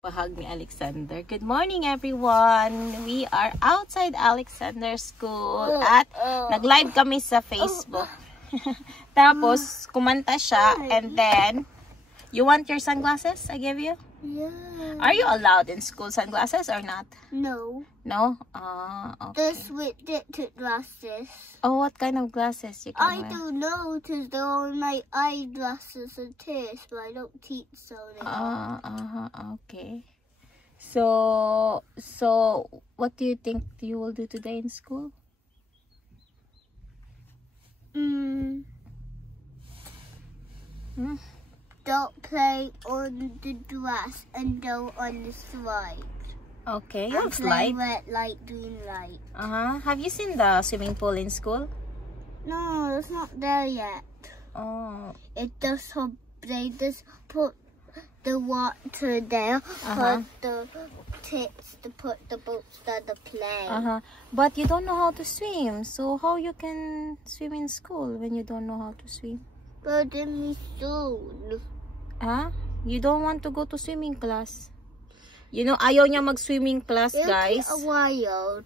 Bahag ni Alexander. Good morning everyone! We are outside Alexander School at nag-live kami sa Facebook. Tapos, kumanta siya and then, you want your sunglasses I give you? Yeah. Are you allowed in school sunglasses or not? No. No? Okay. Just with the glasses. Oh, what kind of glasses you can I wear? don't know because they're on my eyeglasses and tears, but I don't teach so they Okay. So what do you think you will do today in school? Don't play on the grass and go on the slide. Okay, you And have play slide. red light, green light. Have you seen the swimming pool in school? No, it's not there yet. Oh. It just they just put the water there for the kids to put the boats there to play. But you don't know how to swim. So how you can swim in school when you don't know how to swim? But then we soon. You don't want to go to swimming class? You know, ayaw niya mag-swimming class, guys. It'll take a while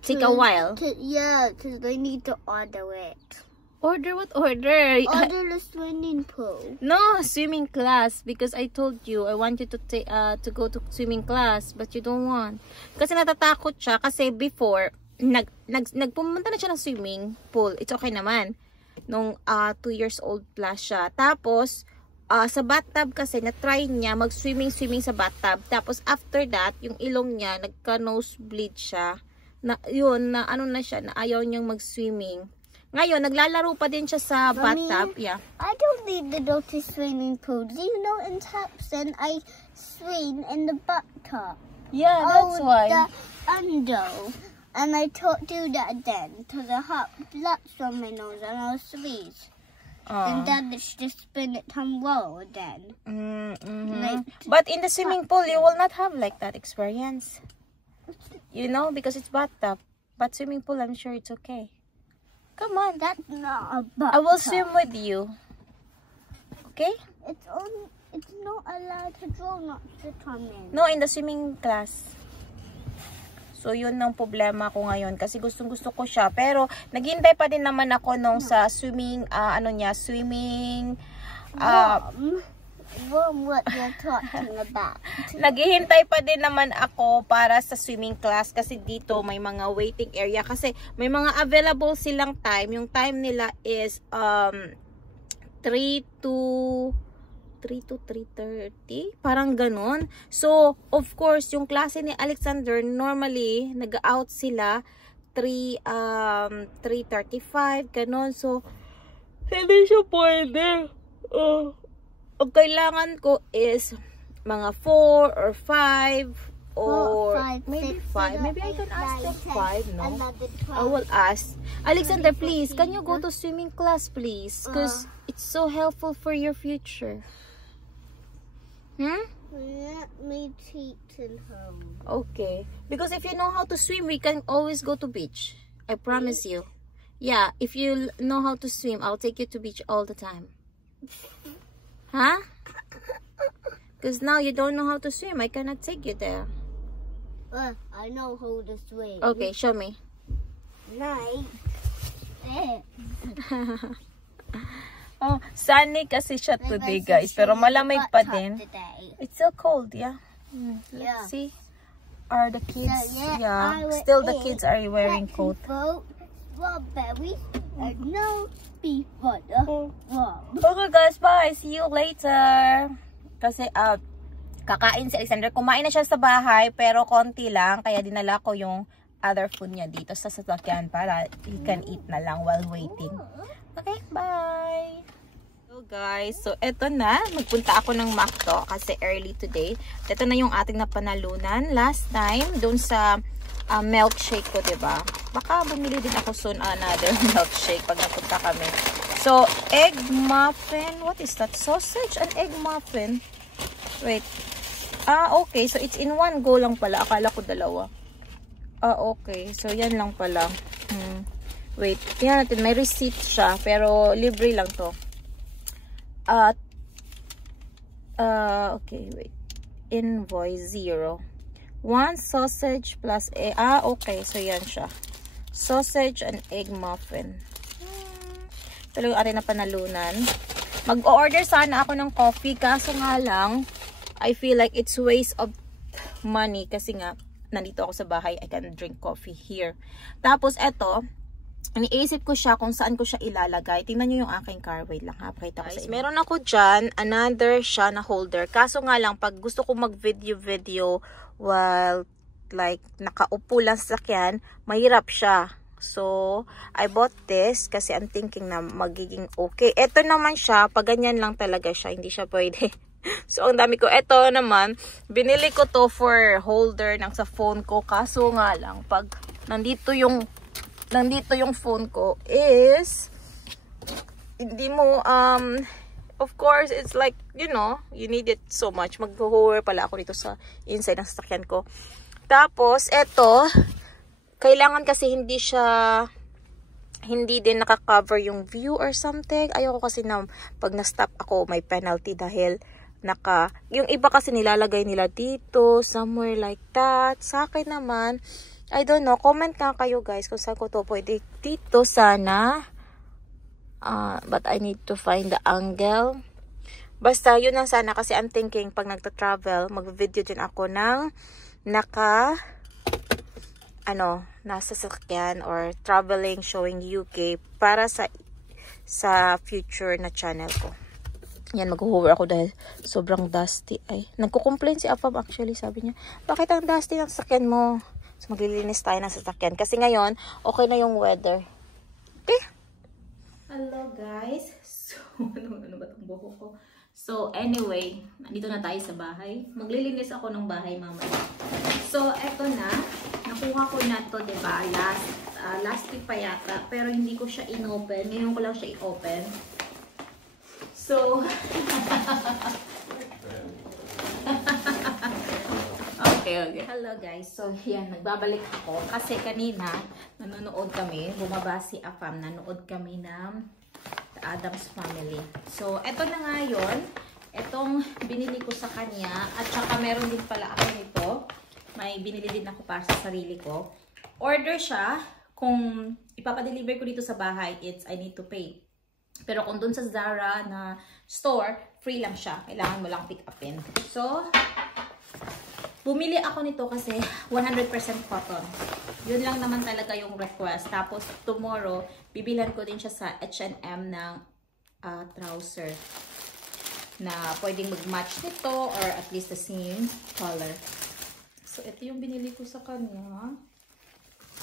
Take a while? Yeah, because they need to order it. Order what order? Order the swimming pool. No, swimming class. Because I told you, I want you to go to swimming class. But you don't want. Kasi natatakot siya. Kasi before, nagpumunta na siya ng swimming pool. It's okay naman. Nung 2 years old plus siya. Tapos, sa bathtub kasi, na-try niya mag-swimming sa bathtub. Tapos, after that, yung ilong niya, nagka-nosebleed siya. Ano na siya, na ayaw niyang mag-swimming. Ngayon, naglalaro pa din siya sa bathtub. Yeah. I don't need to go to swimming pool. Do you know in Tapson, I swim in the bathtub? Yeah, that's why. The undo. And I taught you that then, because I have blood from my nose and I was squeeze. And then it's just spin it and roll then. But in the swimming pool, you will not have like that experience. You know, because it's bathtub. But swimming pool, I'm sure it's okay. Come on. That's not a bathtub. I will swim with you. Okay? It's not allowed to grown-ups to come in. No, in the swimming class. So, yun ang problema ko ngayon. Kasi gustong-gusto ko siya. Pero, naghihintay pa din naman ako nung sa swimming, swimming, what you're talking about. Naghihintay pa din naman ako para sa swimming class. Kasi dito, may mga waiting area. Kasi, may mga available silang time. Yung time nila is, 3 to 3:30, parang ganun. So, of course, yung klase ni Alexander, normally, nag-out sila 3:35, ganun. So, hindi siya pwede. Ang kailangan ko is mga 4 or 5 or maybe 5. Maybe I can ask them 5, no? I will ask. Alexander, please, can you go to swimming class, please? Because it's so helpful for your future. Let me teach at home. Okay. Because if you know how to swim, we can always go to beach. I promise you. Yeah, if you know how to swim, I'll take you to beach all the time. Because now you don't know how to swim. I cannot take you there. I know how to swim. Okay, show me. Nice. Oh, sunny kasi siya today, guys. Pero malamig pa din. It's so cold, yeah. Let's see. Are the kids? Yeah. Still the kids are wearing coat. Strawberries and no beef butter. Okay, guys. Bye. See you later. Kasi, kakain si Alexander. Kumain na siya sa bahay, pero konti lang. Kaya dinala ko yung other food niya dito sa sasakyan para he can eat na lang while waiting. Okay, bye! So guys, so eto na. Magpunta ako ng Macdo kasi early today. Ito na yung ating napanalunan. Last time, doon sa milkshake ko, diba? Baka bumili din ako soon another milkshake pag napunta kami. So, egg muffin. What is that? Sausage and egg muffin. Wait. Okay. So, it's in one go lang pala. Akala ko dalawa. Okay. So, yan lang pala. Wait, tingnan natin. May receipt siya, pero libre lang to. Okay, wait. Invoice 0. 1 sausage plus egg. Okay. So, yan siya. Sausage and egg muffin. Talagang ari na panalunan. Mag-order sana ako ng coffee. Kaso nga lang, I feel like it's waste of money. Kasi nga, nandito ako sa bahay. I can drink coffee here. Tapos, eto. Iniisip ko siya kung saan ko siya ilalagay. Tingnan nyo yung aking car. Wait lang ha. Pakita ko sa inyo. Meron ako dyan, another siya na holder. Kaso nga lang, pag gusto ko mag-video while like nakaupo lang sa sakyan, mahirap siya. So, I bought this kasi I'm thinking na magiging okay. Ito naman siya, pag ganyan lang talaga siya. Hindi siya pwede. So, ang dami ko. Ito naman, binili ko to for holder ng sa phone ko. Kaso nga lang, pag nandito yung phone ko is hindi mo of course it's like you know you need it so much. Mag-hover pala ako dito sa inside ng sasakyan ko. Tapos eto kailangan kasi hindi din naka-cover yung view or something. Ayoko kasi na pag na-stop ako may penalty dahil yung iba kasi nilalagay nila dito somewhere like that. Sa akin naman I don't know. Comment nga kayo guys kung saan ko to pwede. Dito sana. But I need to find the angle. Basta yun lang sana kasi I'm thinking pag nagta-travel, mag-video din ako ng nasa sakyan or traveling showing UK para sa future na channel ko. Yan, mag-hover ako dahil sobrang dusty. Ay, nagko-complain si Apam actually. Sabi niya, bakit ang dusty ng sakyan mo? So, maglilinis tayo ng sasakyan. Kasi ngayon, okay na yung weather. Okay? Hello, guys. So, ano ba itong buho ko? So, anyway, nandito na tayo sa bahay. Maglilinis ako ng bahay mamaya. So, eto na. Nakuha ko na to, diba? Last week pa yata. Pero hindi ko siya in-open. Ngayon ko lang siya i-open. So, Okay. Hello guys. So, yan. Nagbabalik ako. Kasi kanina, nanonood kami. Bumaba si Afam. Nanood kami ng The Addams Family. So, eto na nga yun. Etong binili ko sa kanya. At saka meron din pala ako nito. May binili din ako para sa sarili ko. Order siya. Kung ipapadeliver ko dito sa bahay, I need to pay. Pero kung dun sa Zara na store, free lang siya. Kailangan mo lang pick upin. So, bumili ako nito kasi 100% cotton. Yun lang naman talaga yung request. Tapos, tomorrow, bibilan ko din siya sa H&M ng trouser na pwedeng mag-match nito or at least the same color. So, ito yung binili ko sa kanya.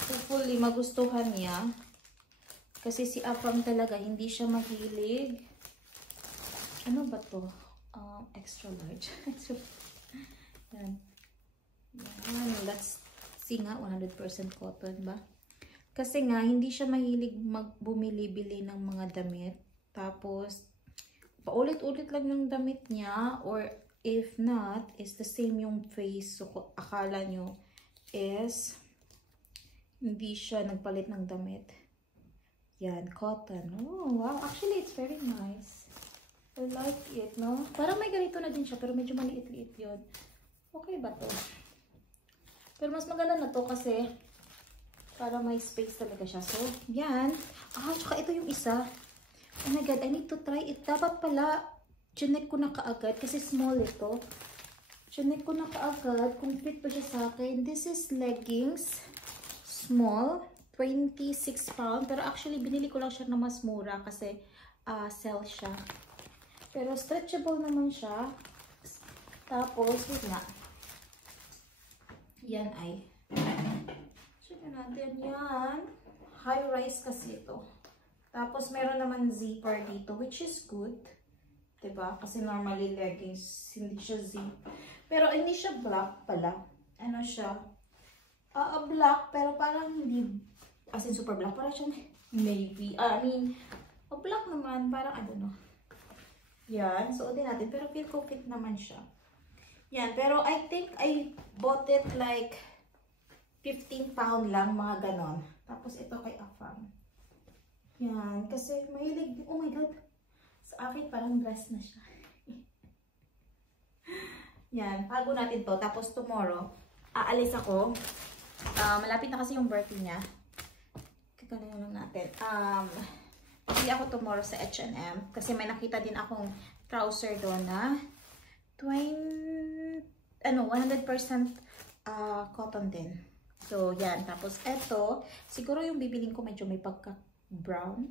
Hopefully, magustuhan niya. Kasi si Apam talaga, hindi siya mahilig. Ano ba to? Extra large. Yan. Yan, let's see nga, 100% cotton ba? Kasi nga, hindi siya mahilig bumili-bili ng mga damit. Tapos, paulit-ulit lang yung damit niya. Or, if not, is the same yung face. So, akala nyo is, hindi siya nagpalit ng damit. Yan, cotton. Oh, wow. Actually, it's very nice. I like it, no? Parang may ganito na din siya, pero medyo maliit-liit yun. Okay ba to? Pero mas maganda na to kasi para may space talaga siya. So, yan. Tsaka ito yung isa. Oh my God, I need to try it. Dapat pala, chinek ko na kaagad kasi small ito. Chinek ko na kaagad kung fit pa siya sa akin. This is leggings. Small. 26 pound. Pero actually, binili ko lang siya na mas mura kasi sell siya. Pero stretchable naman siya. Tapos, wait nga. Yan ay. Check natin yan. High rise kasi ito. Tapos, meron naman zipper dito, which is good. Diba? Kasi normally leggings, hindi siya zip. Pero, hindi siya black pala. Ano siya? Black, pero parang hindi, as in super black. Parang siya navy. Black naman. Parang, I don't know. Yan. Suotin natin. Pero feel ko fit naman siya. Yan, pero I think I bought it like 15 pound lang, mga ganon. Tapos ito kay Afam. Yan, kasi mahilig, oh my God, sa akin parang dress na siya. Yan, pago natin to. Tapos tomorrow, aalis ako. Malapit na kasi yung birthday niya. Kakanin lang natin. Pili ako tomorrow sa H&M. Kasi may nakita din akong trouser doon na 100% cotton din. So, yan. Tapos, eto, siguro yung bibiling ko medyo may pagka-brown.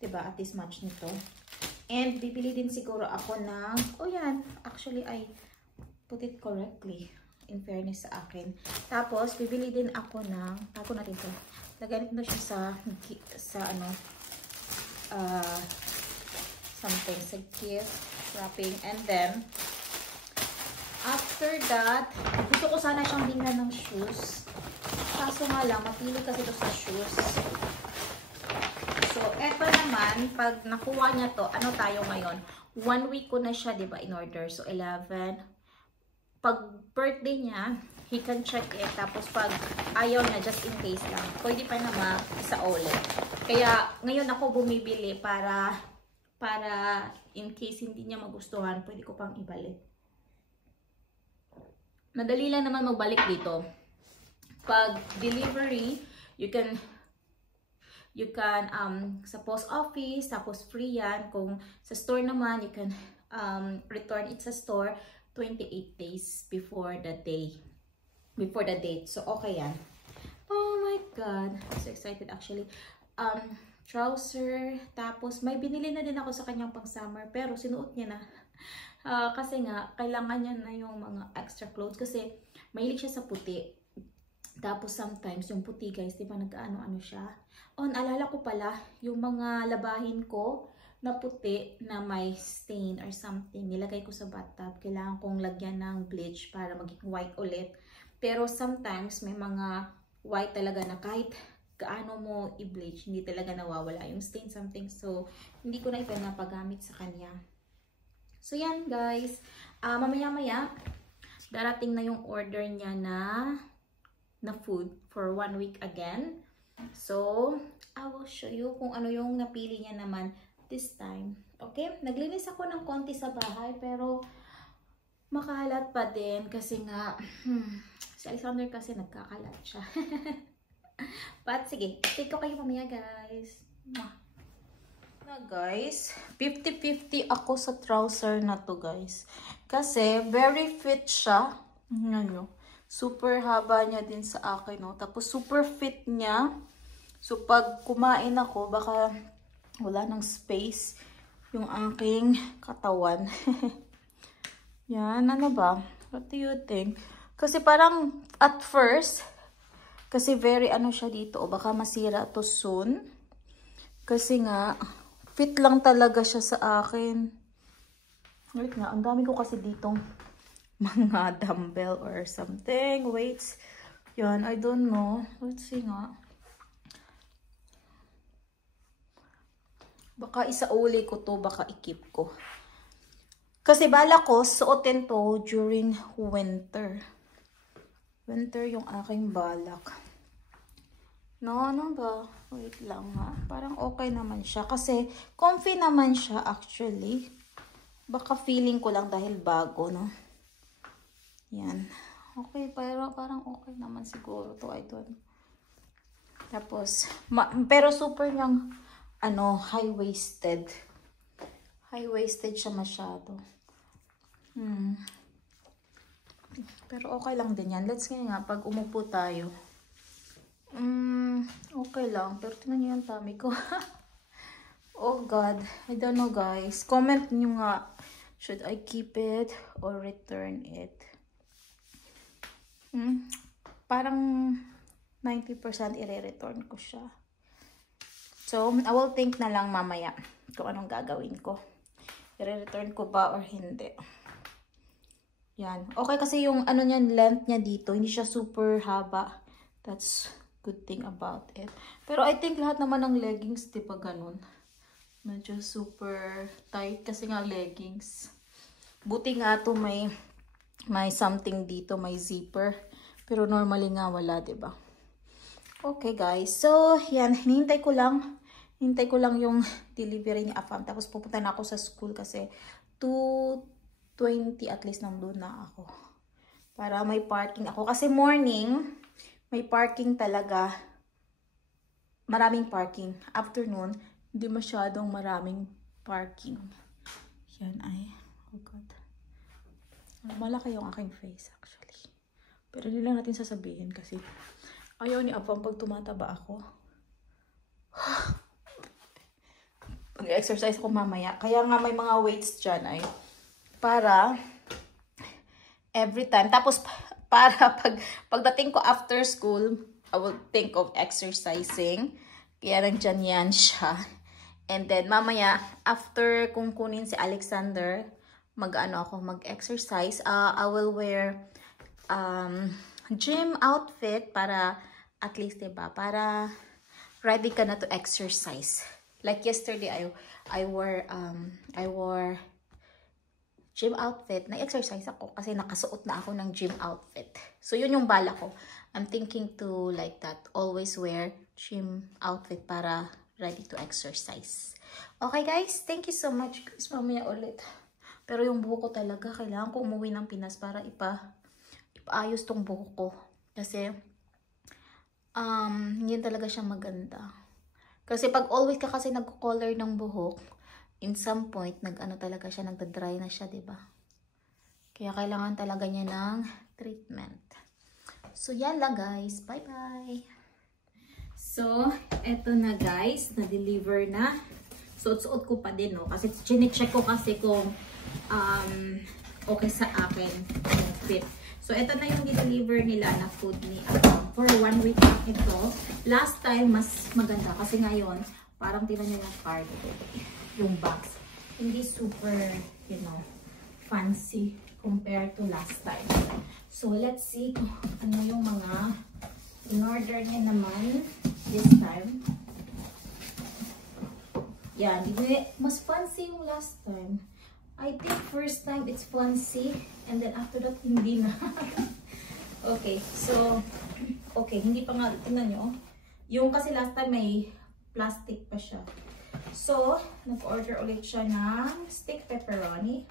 Diba? At least match nito. And, bibili din siguro ako ng, yan. Actually, I put it correctly. In fairness sa akin. Tapos, bibili din ako ng, tago natin ito. Lagyan ko siya sa something, sa gift wrapping. And then, after that, gusto ko sana siyang bilhan ng shoes. Kaso nga lang, mapili kasi ito sa shoes. So, eto naman, pag nakuha niya to, ano tayo ngayon? 1 week ko na siya, diba, in order. So, 11. Pag birthday niya, he can check it. Tapos, pag ayaw niya, just in case lang, pwede pa naman isa ulit. Kaya, ngayon ako bumibili para in case hindi niya magustuhan, pwede ko pang ibalik. Madali lang naman magbalik dito. Pag delivery, you can sa post office, tapos free yan. Kung sa store naman, you can return it sa store 28 days before the date. So, okay yan. Oh my God. I'm so excited actually. Trouser. Tapos, may binili na din ako sa kanyang pang summer. Pero, sinuot niya na. Kasi nga, kailangan niya na yung mga extra clothes. Kasi, mahilig siya sa puti. Tapos, sometimes, yung puti guys, di ba nag-ano-ano siya? Naalala ko pala, yung mga labahin ko na puti na may stain or something, nilagay ko sa bathtub. Kailangan kong lagyan ng bleach para maging white ulit. Pero sometimes, may mga white talaga na kahit gaano mo i-bleach, hindi talaga nawawala yung stain something. So, hindi ko na ito napagamit sa kanya. So, yan guys. Mamaya-maya, darating na yung order niya na food for 1 week again. So, I will show you kung ano yung napili niya naman this time. Okay? Naglinis ako ng konti sa bahay, pero makalat pa din kasi nga, si Alexander kasi nagkakalat siya. But, sige. Take ko kayo mamaya, guys. Na, guys. 50-50 ako sa trouser na to, guys. Kasi, very fit siya. Yan nyo. Super haba niya din sa akin, no? Tapos, super fit niya. So, pag kumain ako, baka wala ng space yung aking katawan. Yan, ano ba? What do you think? Kasi parang, at first, kasi very ano siya dito, o baka masira to soon. Kasi nga, fit lang talaga siya sa akin. Wait nga, ang dami ko kasi ditong mga dumbbell or something, weights. Yan, I don't know. Let's see nga. Baka isauli ko to, baka i-keep ko. Kasi bala ko, suotin to during winter. Winter yung aking balak. No, ano ba? Wait lang ha. Parang okay naman siya. Kasi comfy naman siya actually. Baka feeling ko lang dahil bago, no? Yan. Okay, pero parang okay naman siguro to. I don't. Tapos, pero super yung high-waisted. High-waisted siya masyado. Pero okay lang din yan. Let's say nga, pag umupo tayo. Okay lang. Pero tingnan nyo yung tummy ko. Oh God. I don't know guys. Comment nyo nga. Should I keep it or return it? Parang 90% i-return ko siya. So, I will think na lang mamaya kung anong gagawin ko. I-return ko ba or hindi. Yan. Okay kasi yung ano niya, length niya dito, hindi siya super haba. That's good thing about it. Pero I think lahat naman ng leggings, di ba ganun? Medyo super tight kasi nga leggings. Buti nga to may something dito, may zipper. Pero normally nga wala, di ba? Okay guys. So, yan. Hinihintay ko lang yung delivery ni Afam. Tapos pupunta na ako sa school kasi 2 20 at least nandun na ako. Para may parking ako. Kasi morning, may parking talaga. Maraming parking. Afternoon, hindi masyadong maraming parking. Yan ay, oh God. Malaki yung aking face actually. Pero hindi lang natin sasabihin kasi ayaw ni Apam pag tumataba ako. Mag-exercise ako mamaya. Kaya nga may mga weights dyan ay para every time. Tapos para pagdating ko after school, I will think of exercising. Kaya nandyan yan siya. And then mamaya, after kung kunin si Alexander, mag-exercise. I will wear gym outfit para at least, diba, para ready ka na to exercise. Like yesterday, I wore gym outfit. Na-exercise ako kasi nakasuot na ako ng gym outfit. So, yun yung bala ko. I'm thinking to like that. Always wear gym outfit para ready to exercise. Okay, guys. Thank you so much. Guys, mamaya ulit. Pero yung buhok ko talaga, kailangan ko umuwi ng Pinas para ipaayos tong buhok ko. Kasi, hindi talaga siya maganda. Kasi pag always ka kasi nag-color ng buhok, in some point, talaga siya, nagda-dry na siya, diba? Kaya kailangan talaga niya ng treatment. So, yan lang guys. Bye-bye! So, eto na guys. Na-deliver na. Suot-suot ko pa din, no? Kasi chinecheck ko kasi kung okay sa akin yung fit. So, ito na yung deliver nila na food ni for 1 week ito. Last time, mas maganda. Kasi ngayon, parang tinan nyo yung card. Yung box. Hindi super, you know, fancy compared to last time. So, let's see kung ano yung mga in-order niya naman this time. Yan. Mas fancy yung last time. I think first time it's fancy and then after that hindi na. Okay, so okay, hindi pa nga, tingnan nyo. Yung kasi last time may plastic pa siya. So, nag-order ulit siya ng stick pepperoni.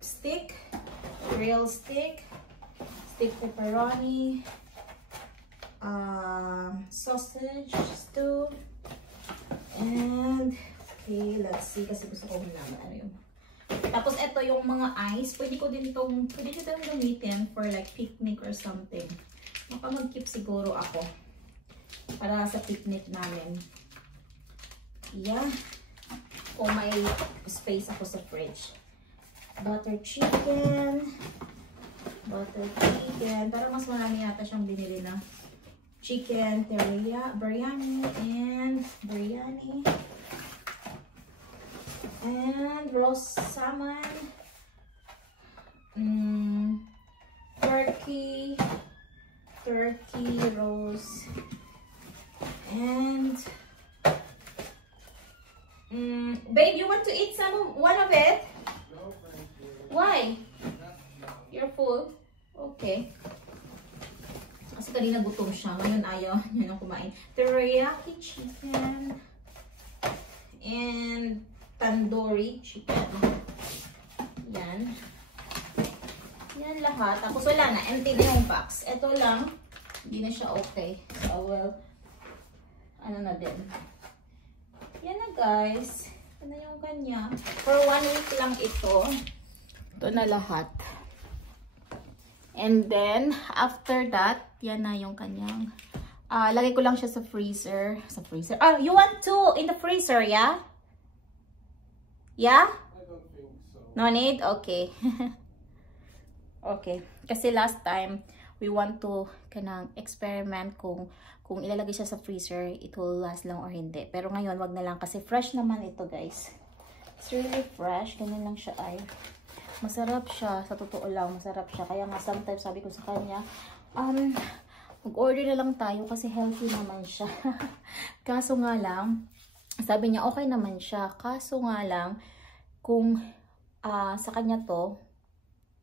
Stick, real stick, stick pepperoni, sausage stew, and okay, let's see kasi gusto ko malaman ano yung. Tapos ito yung mga ice, pwede nyo itong gamitin for like picnic or something. Baka mag-keep siguro ako para sa picnic namin. Yeah. Kung may space ako sa fridge. Butter chicken. Para mas marami yata siyang binili na chicken, biryani, and roast salmon, turkey roast, and babe, you want to eat one of it? No, thank you. Why? You're full? Okay. Kasi kanina gutom siya. Ngayon ayaw niya nang kumain. Teriyaki chicken. And tandoori chicken. Yan. Yan lahat. Tapos wala na. Empty na yung box. Ito lang. Hindi na siya okay. So, well, ano na din. Yan na guys. Yan na yung kanya. For 1 week lang ito. Ito na lahat. And then, after that, yan na yung kanyang. Lagay ko lang siya sa freezer. You want to in the freezer, yeah? Yeah? I don't think so. No need? Okay. Okay. Kasi last time, we want to kanang experiment kung ilalagay siya sa freezer, it will last lang or hindi. Pero ngayon, wag na lang kasi fresh naman ito, guys. It's really fresh. Ganyan lang siya ay. Masarap siya. Sa totoo lang, masarap siya. Kaya nga sometimes sabi ko sa kanya, mag-order na lang tayo kasi healthy naman siya. Kaso nga lang, sabi niya okay naman siya. Kaso nga lang, kung sa kanya to,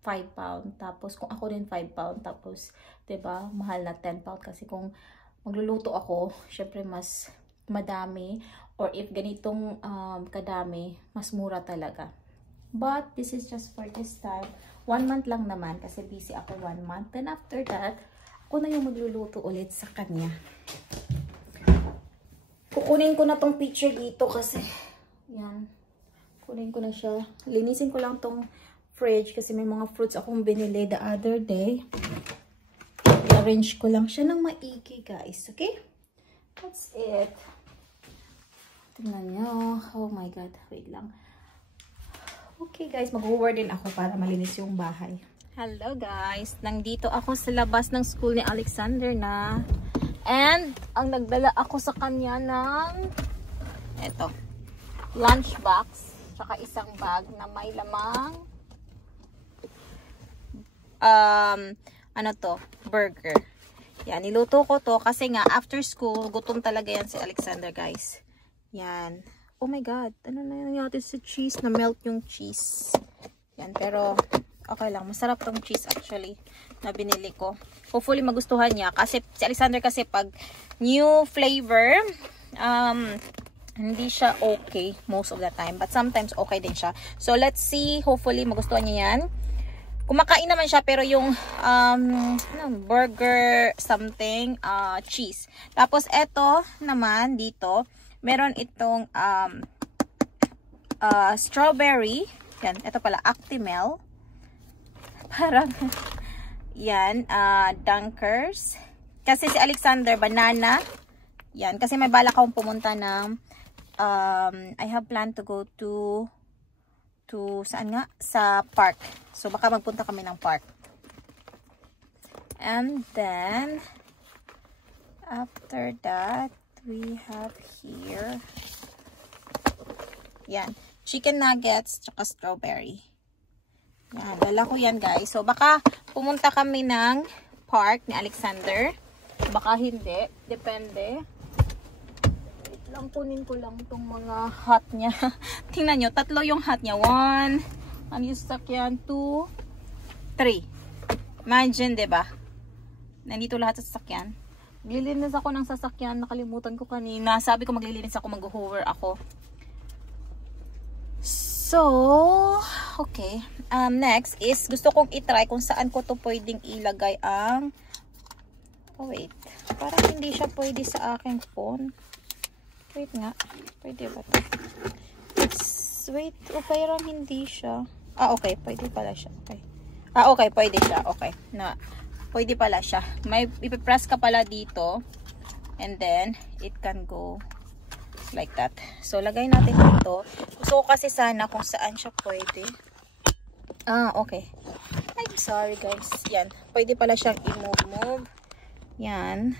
5 pound. Tapos kung ako din 5 pound. Tapos, 'di ba, mahal na 10 pound kasi kung magluluto ako, syempre mas madami or if ganitong kadami, mas mura talaga. But this is just for this time. 1 month lang naman kasi busy ako 1 month. Then after that, ako na yung magluluto ulit sa kanya. Kukunin ko na tong picture dito kasi yan. Kunin ko na siya. Linisin ko lang tong fridge kasi may mga fruits akong binili the other day. I-arrange ko lang siya ng maigi, guys. Okay? That's it. Tingnan nyo. Oh my God. Wait lang. Okay guys, mag-over din ako para malinis yung bahay. Hello guys, nandito ako sa labas ng school ni Alexander na. And, ang nagdala ako sa kanya ng eto, lunchbox, tsaka isang bag na may lamang ano to, burger. Yan, niluto ko to kasi nga after school, gutom talaga yan si Alexander guys. Yan. Oh my God, ano na nangyari sa cheese? Na-melt yung cheese. Yan, pero okay lang. Masarap tong cheese actually na binili ko. Hopefully magustuhan niya. Kasi si Alexander kasi pag new flavor, hindi siya okay most of the time. But sometimes okay din siya. So let's see. Hopefully magustuhan niya yan. Kumakain naman siya pero yung burger something, cheese. Tapos eto naman dito, meron itong strawberry. Yan, ito pala, Actimel. Parang, yan, Dunkers. Kasi si Alexander, banana. Yan, kasi may balak akong pumunta ng, I have planned to go to saan nga? Sa park. So, baka magpunta kami ng park. And then, after that, we have here, yan, chicken nuggets, tsaka strawberry. Yan, dala ko yan guys. So, baka pumunta kami ng park ni Alexander. Baka hindi. Depende. Wait lang, kunin ko lang itong mga hat niya. Tingnan nyo, 3 yung hat niya. 1, ano yung sasakyan? 2, 3. Imagine, diba? Nandito lahat sa sasakyan. Maglilinis ako ng sasakyan. Nakalimutan ko kanina. Sabi ko maglilinis ako, mag-hover ako. So, okay. Next is, gusto kong itry kung saan ko to pwedeng ilagay ang... Oh, wait. Parang hindi siya pwede sa aking phone. Wait nga. Pwede ba to? Wait. Oh, parang hindi siya. Ah, okay. Pwede pala siya. Okay. Ah, okay. Pwede siya. Okay. Pwede pala siya. May ipipress ka pala dito. And then, it can go like that. So, lagay natin dito. Gusto ko kasi sana kung saan siya pwede. Ah, okay. I'm sorry guys. Yan. Pwede pala siyang i-move. Yan.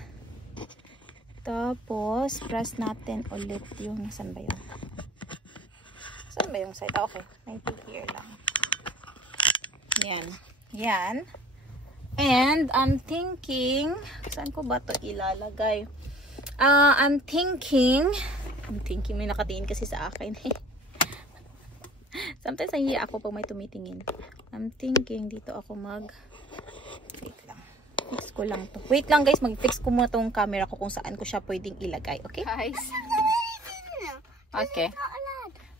Tapos, press natin ulit yung, saan ba yun? Saan ba yung side? Ah, okay. Maybe here lang. Yan. Yan. And, I'm thinking, saan ko ba ito ilalagay? I'm thinking, may nakatingin kasi sa akin. Sometimes, nahihiya ako pag may tumitingin. I'm thinking, dito ako wait lang. Fix ko lang to. Wait lang guys, mag-fix ko muna tong camera ko kung saan ko siya pwedeng ilagay. Okay? Guys. Okay.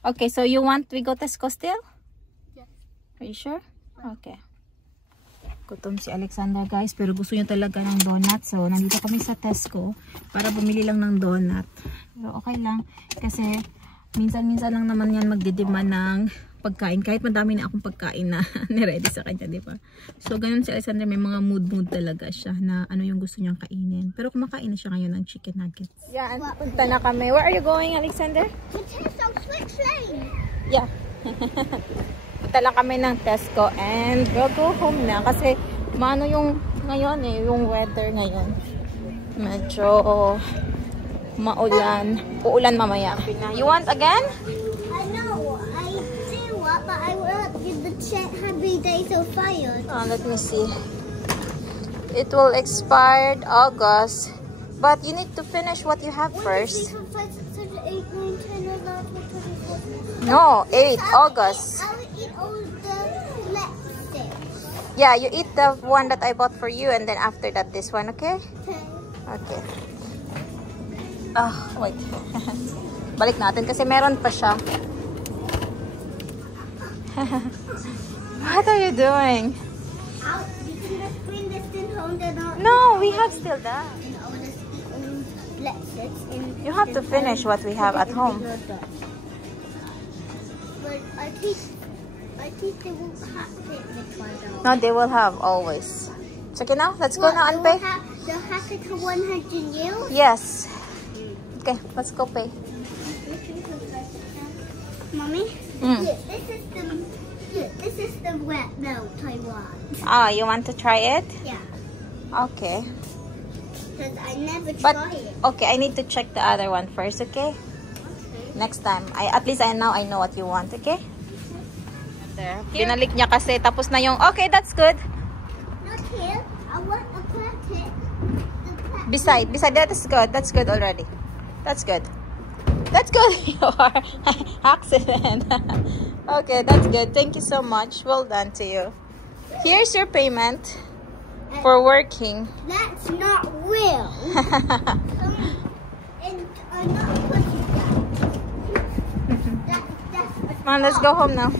Okay, so you want we go Tesco still? Yes. Are you sure? Okay. Gutom si Alexander guys, pero gusto niya talaga ng donut. So, nandito kami sa Tesco para bumili lang ng donut. Pero okay lang kasi minsan-minsan lang naman yan magdidemand ng pagkain. Kahit madami na akong pagkain na niready sa kanya, di ba? So, ganun si Alexander, may mga mood talaga siya na ano yung gusto niyang kainin. Pero kumakain na siya ngayon ng chicken nuggets. Yan, punta na kami. Where are you going, Alexander? To Tesco, switch lane. Yeah. Punta lang kami ng Tesco and we'll go home na kasi maano yung ngayon yung weather ngayon. Medyo maulan. Uulan mamaya. You want again? I know, I do what, but I want the Happy Days of Fire. Oh, let me see. It will expire August, but you need to finish what you have first. No, 8 August. I will eat all the lipstick. Yeah, you eat the one that I bought for you and then after that this one, okay? Okay. Okay. Ah, wait. Balik natin kasi meron pa siya. What are you doing? You can just bring this in home. No, we have still that. You have to to finish what we have at home. But I think they won't have it this one though. No, they will have always. It's okay now? Let's go now and pay. They'll have it for 100 years? Yes. Okay, let's go pay. Mommy? Mm. Look, this is the wet milk I want. Oh, you want to try it? Yeah. Okay. Because I never But, tried it. okay, I need to check the other one first, okay? Next time. At least now I know what you want, okay? There. Binalik niya kasi tapos na yung, okay, that's good. Not here. I want a packet. Beside, that is good. That's good already. That's good. That's good. You are accident. Okay, that's good. Thank you so much. Well done to you. Here's your payment for working. That's not real. And I'm not putting that. Come on, let's go home now.